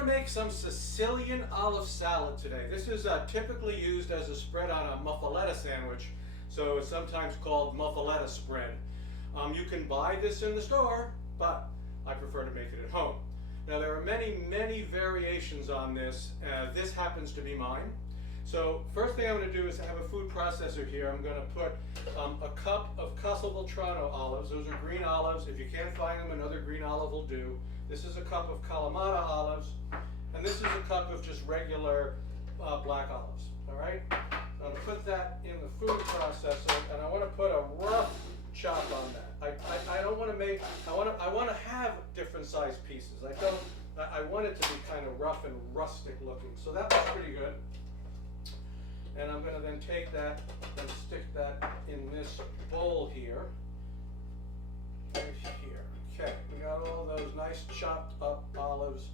to make some Sicilian olive salad today. This is typically used as a spread on a muffuletta sandwich, so it's sometimes called muffuletta spread. You can buy this in the store, but I prefer to make it at home. Now there are many variations on this. This happens to be mine. So first thing I'm going to do is I have a food processor here. I'm going to put a cup of Castelvoltrano olives. Those are green olives. If you can't find them, another green olive will do. This is a cup of Kalamata olives, and this is a cup of just regular black olives. All right. I'm going to put that in the food processor, and I want to put a rough chop on that. I don't want to make. I want to have different sized pieces. I want it to be kind of rough and rustic looking. So that looks pretty good. And I'm going to then take that and stick that in this bowl here. Right here. Okay, we got all those nice chopped up olives.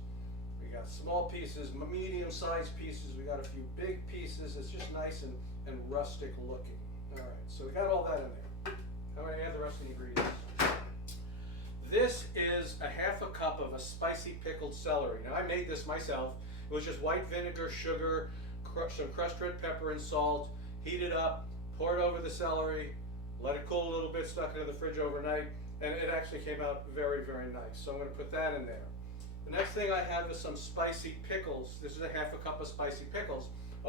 We got small pieces, medium sized pieces. We got a few big pieces. It's just nice and rustic looking. All right, so we got all that in there. I'm going to add the rest of the ingredients. This is a half a cup of a spicy pickled celery. Now I made this myself. It was just white vinegar, sugar, some crushed red pepper and salt, heat it up, pour it over the celery, let it cool a little bit, stuck it in the fridge overnight, and it actually came out very nice. So I'm going to put that in there. The next thing I have is some spicy pickles. This is a half a cup of spicy pickles.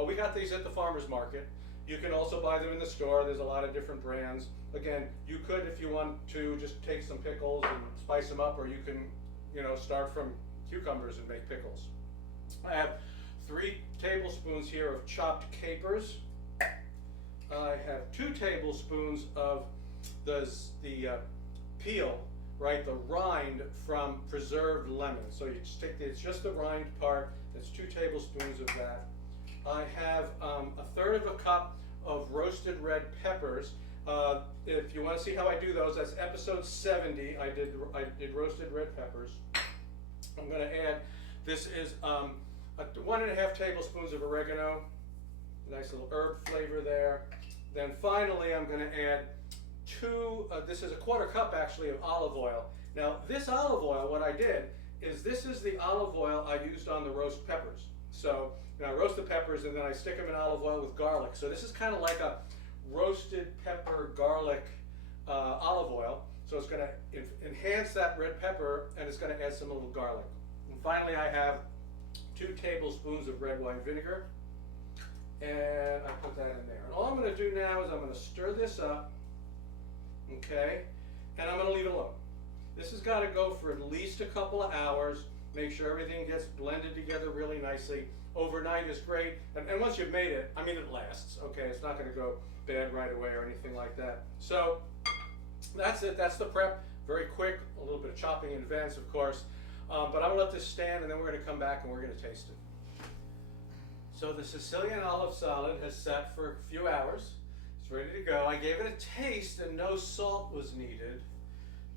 We got these at the farmer's market. You can also buy them in the store. There's a lot of different brands. Again, you could, if you want to, just take some pickles and spice them up, or you can, start from cucumbers and make pickles. I have 3 tablespoons here of chopped capers. I have 2 tablespoons of the peel, right, the rind from preserved lemon. So you just take it's just the rind part. That's 2 tablespoons of that. I have a third of a cup of roasted red peppers. If you want to see how I do those, that's episode 70. I did roasted red peppers. I'm going to add. This is 1.5 tablespoons of oregano, nice little herb flavor there. Then finally I'm going to add this is a 1/4 cup actually of olive oil. Now this olive oil, what I did is this is the olive oil I used on the roast peppers. So I roast the peppers and then I stick them in olive oil with garlic. So this is kind of like a roasted pepper garlic olive oil. So it's going to enhance that red pepper and it's going to add some little garlic. And finally I have 2 tablespoons of red wine vinegar, and I put that in there. And all I'm going to do now is I'm going to stir this up, okay, and I'm going to leave it alone. This has got to go for at least a couple of hours. Make sure everything gets blended together really nicely. Overnight is great, and once you've made it, it lasts, okay? It's not going to go bad right away or anything like that. So that's it. That's the prep. Very quick, a little bit of chopping in advance, of course. But I'm going to let this stand, and then we're going to come back and we're going to taste it. So the Sicilian olive salad has sat for a few hours. It's ready to go. I gave it a taste, and no salt was needed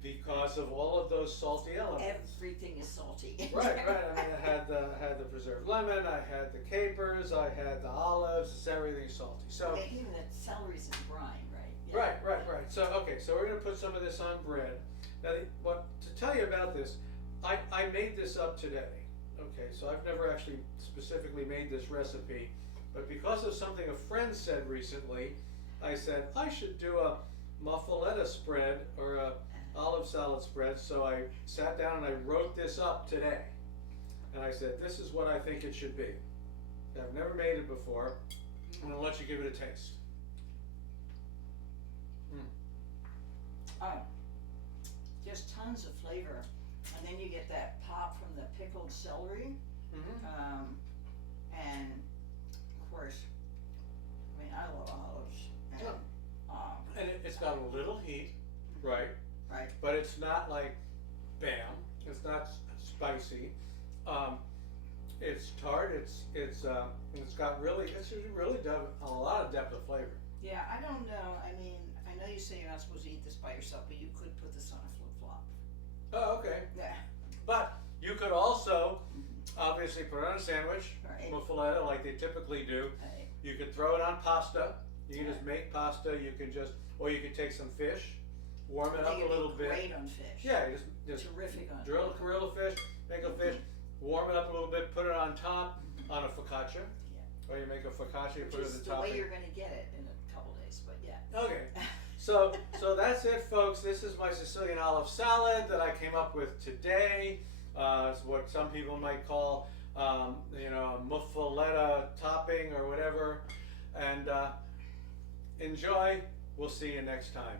because of all of those salty elements. Everything is salty. Right. I had the preserved lemon, I had the capers, I had the olives. It's everything salty. So even the celery's in brine, right? Yeah. Right. So we're going to put some of this on bread. Now, to tell you about this. I made this up today, okay, so I've never actually specifically made this recipe, but because of something a friend said recently, I said I should do a muffuletta spread or a olive salad spread, so I sat down and I wrote this up today, and I said this is what I think it should be. I've never made it before, and I'll let you give it a taste. Just tons of flavor. And then you get that pop from the pickled celery, and of course, I love olives. And, it's got a little heat, right? Right. But it's not like bam. It's not spicy. It's tart. It's got really a lot of depth of flavor. Yeah, I don't know. I know you say you're not supposed to eat this by yourself, but you could put this on a flip-flop. Oh, okay. Yeah. But you could also obviously put it on a sandwich, right. Muffuletta, like they typically do. Right. You could throw it on pasta. You can just make pasta. You can or you could take some fish, warm it up a little bit. Great on fish. Yeah, just terrific on grill a fish, make a fish, warm it up a little bit, put it on top on a focaccia. Or you make a focaccia, you Which put it is at the the top. way you're gonna get it in a couple days, but yeah. Okay. So that's it, folks. This is my Sicilian olive salad that I came up with today. It's what some people might call, you know, a muffuletta topping or whatever. And enjoy. We'll see you next time.